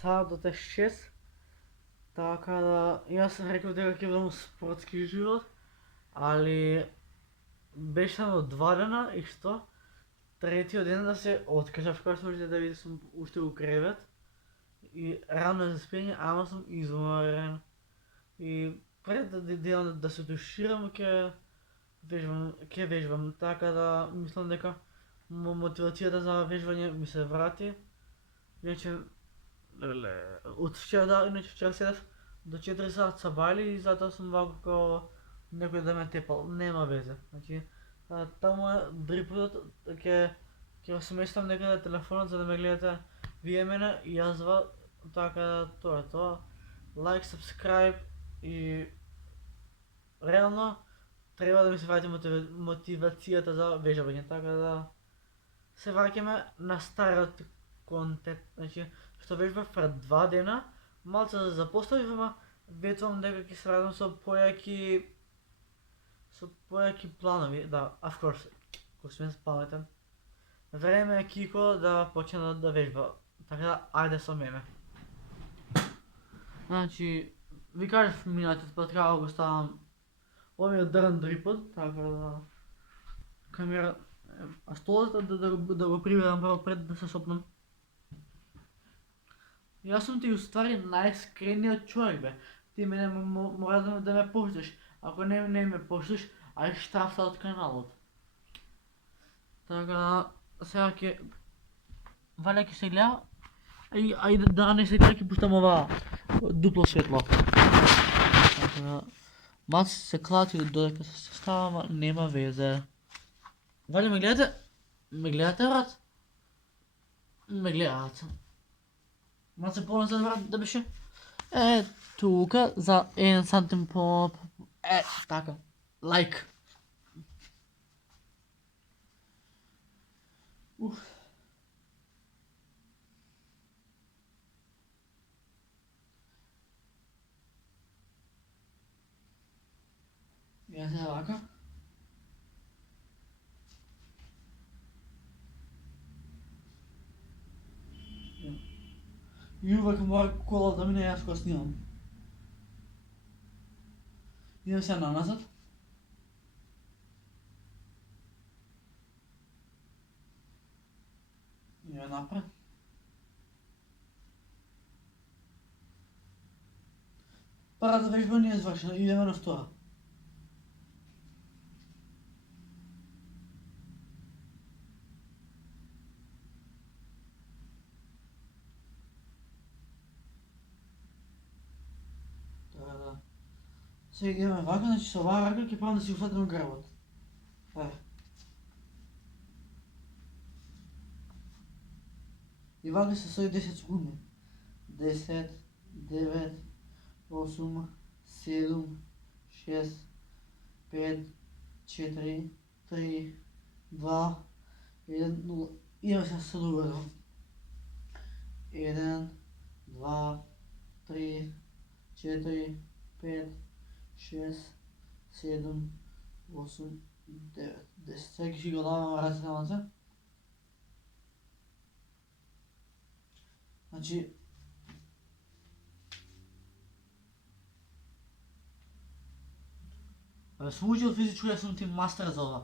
Сега до те 6. Така да, и аз съм rekao дека ќе бидам спортски живот, али беше само 2 дена и што? Третиот ден да се откажав, кога можете да видите сум уште у кревет и рано е за спиење, ама сум изморен. И пред да идам да се душирам ќе вежбам, така да мислам дека мотивацијата за вежбање ми се врати. Иначе од вчера, да, иначе вчера седев до 4 сат са бали и затоа сум вако како некој да ме тепал. Нема везе. Значи, таму е дрипотот, ќе го сместам некаде телефонот за да ме гледате вие мене и јас ва, така да тоа е тоа. Лайк, subscribe и реално треба да ми се врати мотивацијата за вежбање, така да се враќаме на стариот контент. Значи, што вежбав пред 2 дена, малце да запоставив, ама ветувам дека ќе се радам со појаки планови, да, of course, кој сме паметен. Време е Кико да почне да вежба, така да ајде со мене. Значи, ви кажав минатиот пат како го ставам овиот дрн дрипот, така да камера, а столот да го приберам прво пред да се сопнам. Јас сум ти уствари најискрениот човек, бе. Ти мене мора да ме поштиш. Ако не ме поштиш, ај штрафта од каналот. Така, сега валја ќе се гледа, а и да не се гледа ќе пуштам ова дупло светло. Така, малце се клати додека се става, ама нема везе. Валја ме гледате? Ме гледате, брат? Ме гледате. Малце по-назад, брат, да беше. Тука за 1 сантим по... така. Лайк. Ја се вака. И увек мора кола да мине јас кога снимам. Идем се наназад. Идем напред. Првата вежба не е завршена, идеме на втора. Така да. Сега идеме вака, значи со оваа рака ќе правам да си усатам грбот. И вака се стои 10 секунди. 10, 9, 8, 7, 6, 5, 4, 3, 2, 1, 0. Идеме се со другото. 1, 2, 3, 4, 5, 6, 7, 8, 9, 10. Сега ќе си го давам рацете малце. Значи, сум учил физичко, јас сум ти мастер за ова.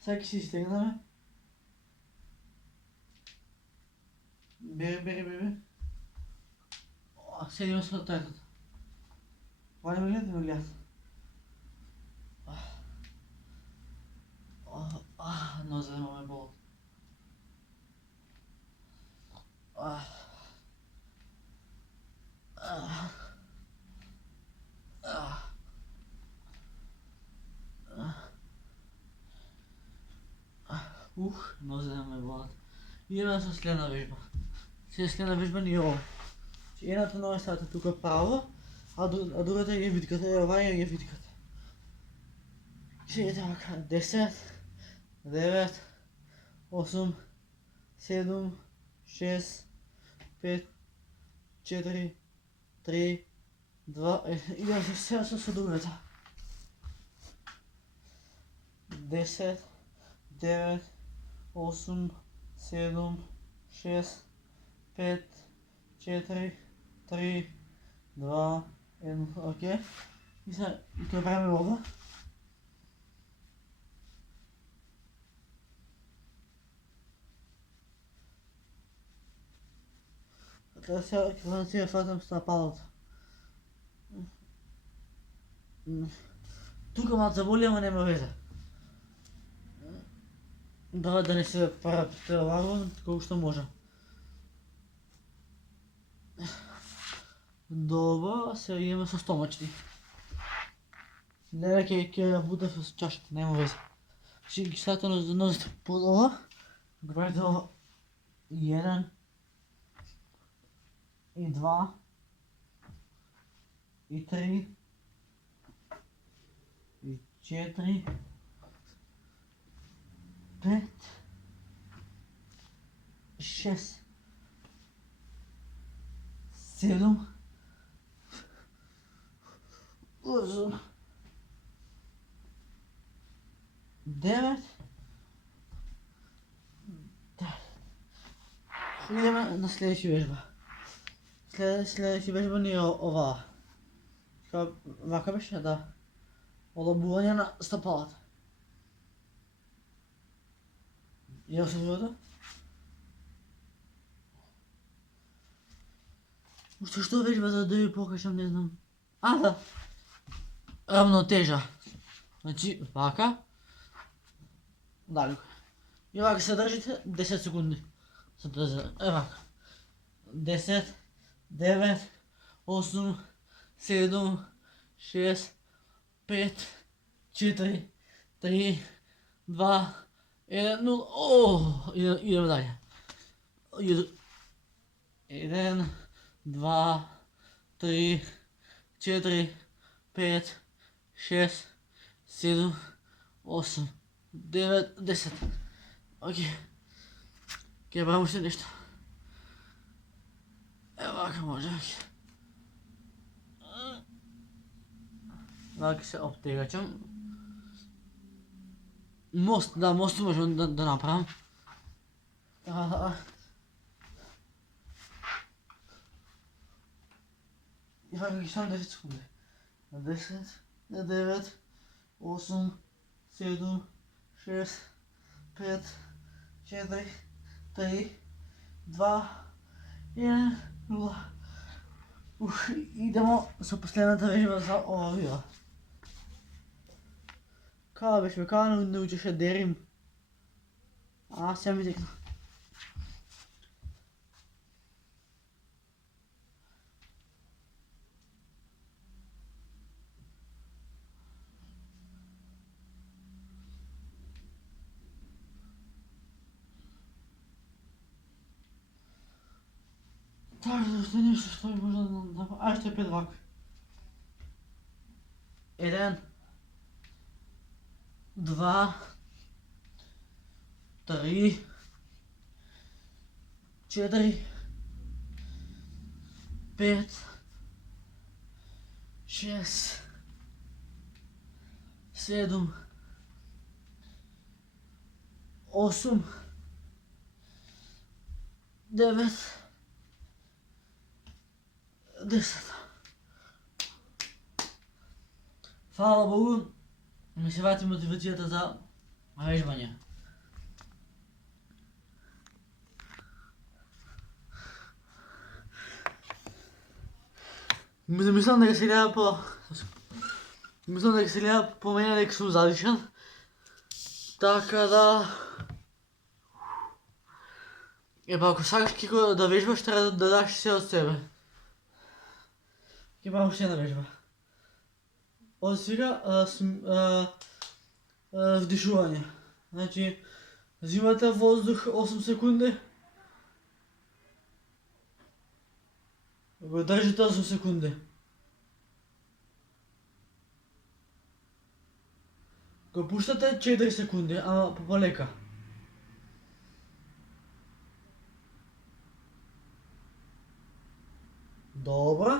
Сега ќе си стегнеме. Бери. Седиме со третата. Валя ме гледате, ме гледат. Нозема ме болат. Нозема ме болат. Идеме со следна вежба. Следна вежба ни е ова. Едната нога ставате тука право, а другата ја виткате, оваа ја виткате. Седите вака, 10, 9, 8, 7, 6, 5, 4, 3, Idem сега с другата. 10, 9, 8, 7, 6, 5, 4, 3, 2, 1, окей. И сега тук правим роба. Сега си я фатам с напалата. Тук малко заболи, ама няма веза. Да не се прелагам, колко ще може. Добре, сега имаме с стомачни. Не, ке бута с чашата, няма веза. Ще ги ставате на нозите по-долу. Горе-долу 1 и 2 и 3 и 4 5 6 7 8 9. Идеме на следващия вежба. Следващия вежба ни е ова. Вака беше, да. Олабуване на стъпалата. Я се вода. Защо вежба за да ви покажам, не знам. Да. Равнотежа. Значи, вака. Далеко. И вака се държите 10 секунди. Се държа. Вака. 10, 9, 8, 7, 6, 5, 4, 3, 2, 1, 0. Идем далее. 1, 2, 3, 4, 5, 6, 7, 8, 9, 10. Окей. Правим още нещо. Вака може. Вака се обтегачам. Мост можем да направим. И вака ги само 10 секунди. 10, 9, 8, 7, 6, 5, 4, 3, 2, 1, 0. Идемо за последната вежба за ова вила. Кога беше, кога не научеше дерим? Сега ми текна. Так, още нещо, що може да направя. Ще е 5 вака. 1, 2, 3, 4, 5, 6, 7, 8, 9, 10. Hvala Bogu, mi se vrati motivacijata za vežbanje. Mislim da ga se gleda po meni nek sem zališan. Така да... Ако сакаш Кико да вежбаш, трябва да дадаш все от себе. Кипа още една вежба. От сега вдишуване. Значи, взимате въздух 8 секунди. Го държите 8 секунди. Го пущате 4 секунди, ама по-лека. Добре.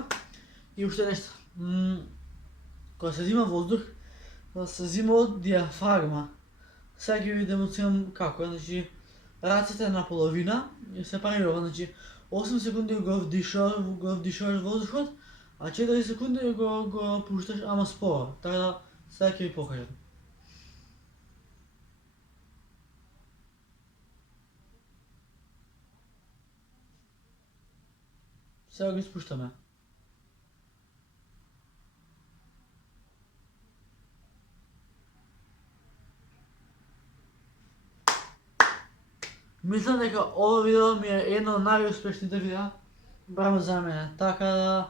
И още нещо. Когато се взима въздух, се взима от диафрагма. Сега ги ви демонстрирам како е. Значи, рацете наполовина и се прави ова. Значи, 8 секунди го вдишуваш въздухот, а 4 секунди го пушташ, ама споро. Така да, сега ќе ви покажам. Сега го изпуштаме. Мислам дека ова видео ми е едно од најуспешните видеа. Браво за мене. Така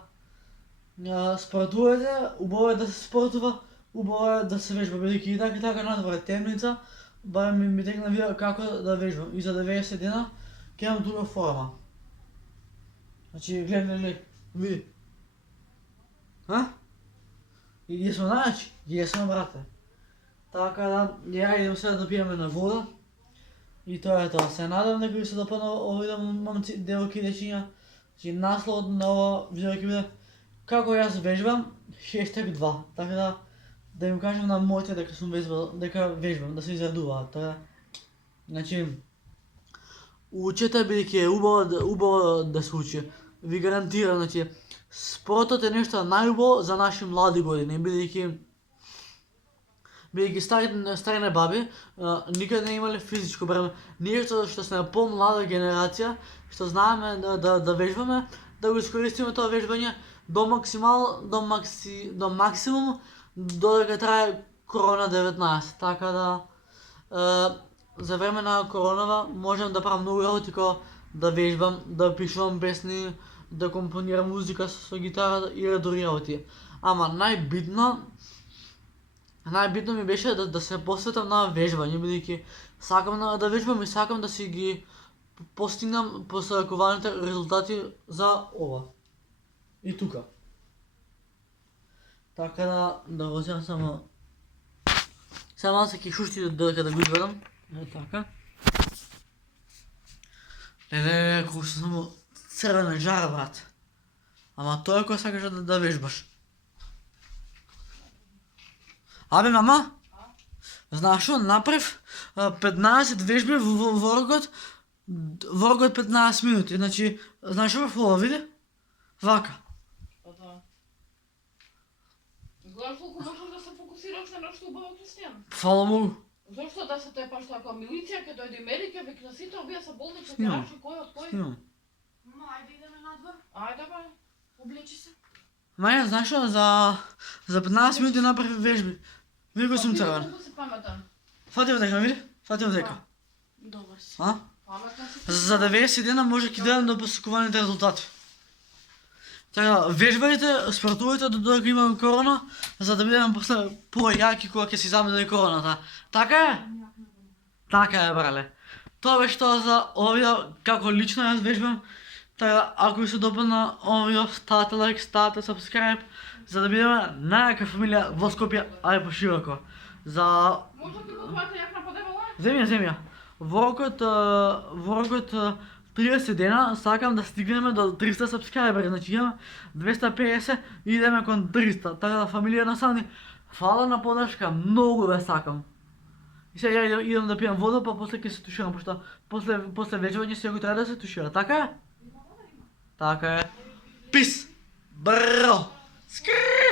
да спортувате, убаво е да се спортува, убаво е да се вежба, бидејќи и така надвор е темница, барем ми текна видео како да вежбам. И за 90 дена ќе имам друга форма. Значи, гледай, види. И сме најачи, сме брате. Така да, ја идем сега да пиеме на вода. И тоа е тоа. Се надам дека ви се допадна овој момци, девојки и дечиња. Значи, насловот на ова видео ќе биде како јас вежбам, #2. Така да им кажам на моите дека сум вежбам, да се израдуваат. Така значи, учете бидејќи е убаво да се учи. Ви гарантирам, значи, спортот е нешто најубаво за наши млади години, бидејќи старите баби никад не имале физичко бреме. Ние што сме помлада генерација, што знаеме да вежбаме, да го искористиме тоа вежбање до максимум додека трае корона-19. Така да за време на коронава можам да правам многу работи како да вежбам, да пишувам песни, да компонирам музика со гитара и други работи. Ама најбитно ми беше да се посветам на вежбање, бидејќи сакам да вежбам и сакам да си ги постигнам посакуваните резултати за ова. И тука. Така да го земам само... Сега малко се кишушти додека да го изведам. Така. Леле, колко се само црвена жара, брат. Ама тоа е кој сакаш да вежбаш. Абе, мама, знаеш што, направив 15 вежби во рокот 15 минути. Значи, знаеш што в ова виде? Вака. Гледаш колку можеш да се фокусираш на нешто убаво, Кристијан? Фала Богу. Зошто да се тепаш така? Милиција ќе дојде мери, ќе веќе сите овие се болни, ќе ќе раши кој од кој. Снимам. Мама, ајде идеме надвор. Ајде бе, облечи се. Маја, знаеш што, за 15 минути направив вежби. Види кој сум црвен. Колку си паметен. Фати одека, види? Фати одека. Добар си. Паметен си. За 90 дена може ќе дојдам до посакуваните резултати. Така, вежбајте, спортувајте додека има корона, за да бидеме после појаки кога ќе си замине короната. Така е? Така е, брале. Тоа беше тоа за овие, како лично јас вежбам. Така, ако ви се допадна овие, ставате лайк, ставате subscribe, за да бидеме најака фамилија во Скопје, ај пошироко. Може да купувате јакна подебела? Земја. Во рокот 30 дена сакам да стигнеме до 300 сабскрајбери, значи имаме 250 и идеме кон 300. Така да, фамилија на Сани, фала на подршка, многу ве сакам. И сега ја идам да пијам вода, па после ќе се туширам, пошто после вежбање секој треба да се тушира, така е? Така е. Пис! Бро! Скрррр!